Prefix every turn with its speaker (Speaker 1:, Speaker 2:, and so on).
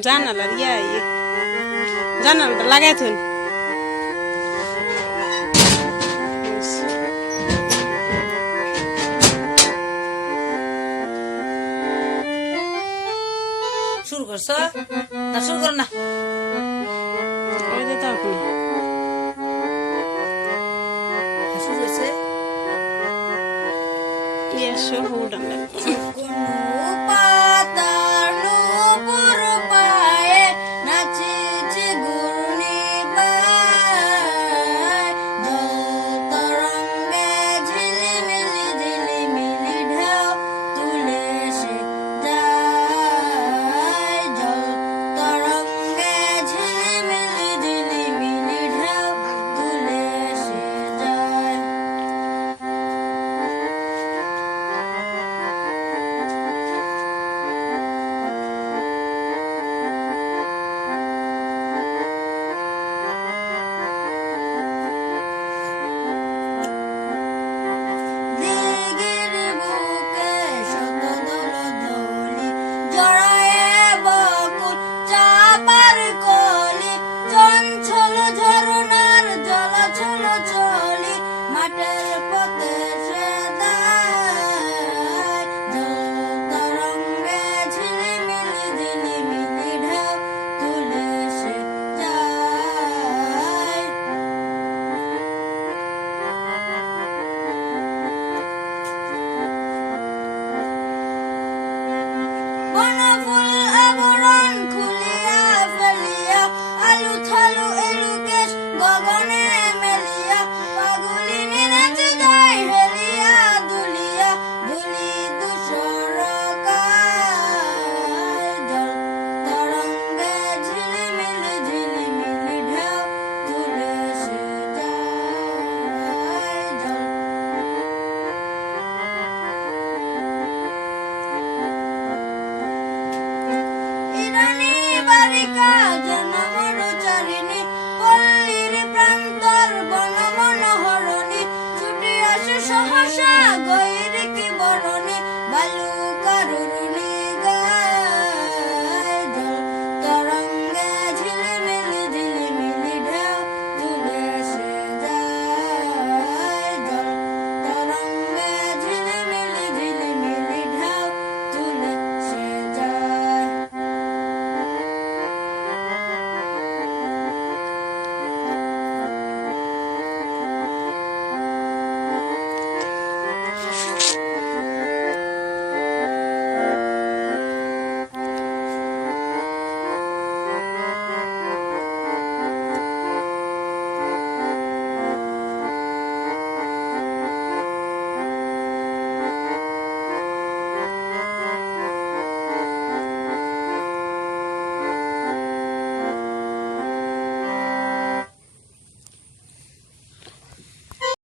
Speaker 1: জানালার ইয়া জানালাটা লাগাই থুন
Speaker 2: শুরু করছ না শুরু করো না
Speaker 1: ওই যে তো
Speaker 2: হ্যাঁ, শুরু হয়েছে
Speaker 1: ইয়ে
Speaker 2: You're